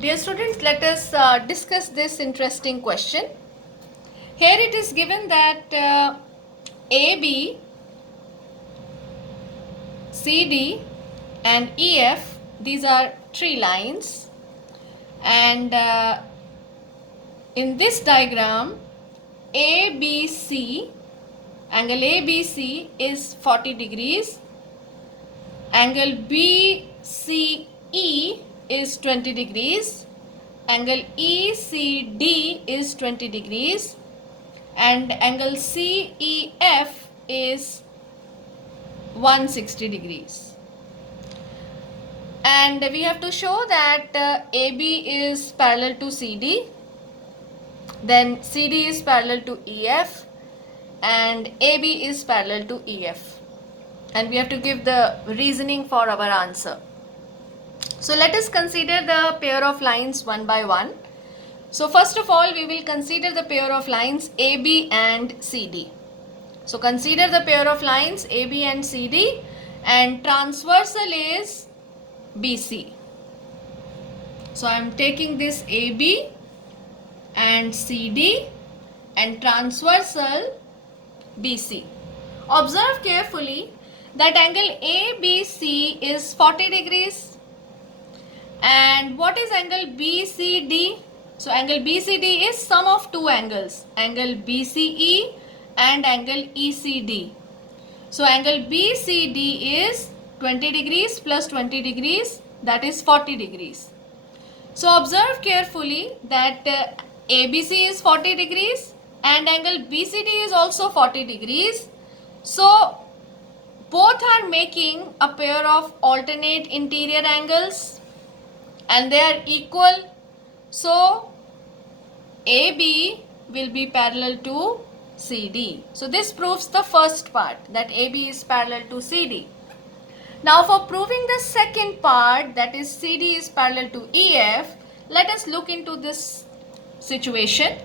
Dear students, let us discuss this interesting question. Here it is given that AB, CD and EF, these are three lines, and in this diagram ABC, angle ABC is 40 degrees, angle BCE is 20 degrees, angle ECD is 20 degrees, and angle CEF is 160 degrees. And we have to show that AB is parallel to CD, then CD is parallel to EF, and AB is parallel to EF. And we have to give the reasoning for our answer. So let us consider the pair of lines one by one. So first of all, we will consider the pair of lines AB and CD. So consider the pair of lines AB and CD, and transversal is BC. So I am taking this AB and CD and transversal BC. Observe carefully that angle ABC is 40 degrees. And what is angle BCD? So angle BCD is sum of two angles, angle BCE and angle ECD. So angle BCD is 20 degrees plus 20 degrees, that is 40 degrees. So observe carefully that ABC is 40 degrees and angle BCD is also 40 degrees. So both are making a pair of alternate interior angles and they are equal. So AB will be parallel to CD. So this proves the first part, that AB is parallel to CD. Now for proving the second part, that is CD is parallel to EF, let us look into this situation.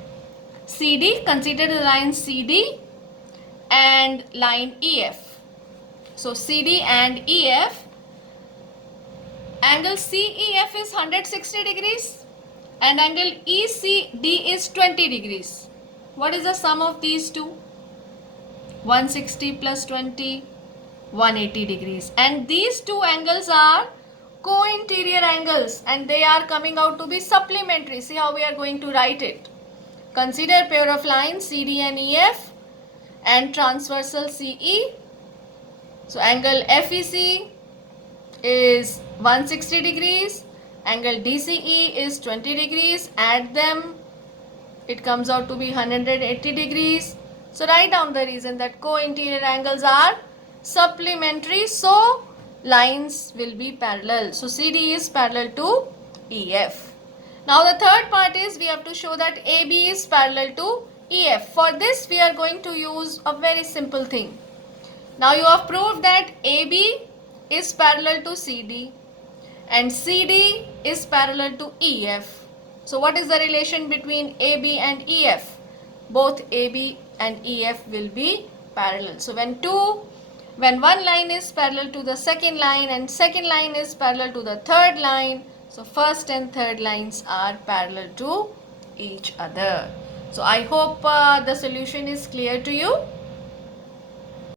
CD, consider the line CD and line EF. So CD and EF, angle CEF is 160 degrees and angle ECD is 20 degrees. What is the sum of these two? 160 plus 20, 180 degrees. And these two angles are co-interior angles and they are coming out to be supplementary. See how we are going to write it. Consider pair of lines CD and EF and transversal CE. So angle FEC is 160 degrees, angle DCE is 20 degrees, add them, it comes out to be 180 degrees. So write down the reason that co-interior angles are supplementary, so lines will be parallel. So CD is parallel to EF. Now the third part is we have to show that AB is parallel to EF. For this we are going to use a very simple thing. Now you have proved that AB is parallel to CD and CD is parallel to EF. So what is the relation between AB and EF? Both AB and EF will be parallel. So when one line is parallel to the second line and second line is parallel to the third line, so first and third lines are parallel to each other. So I hope the solution is clear to you.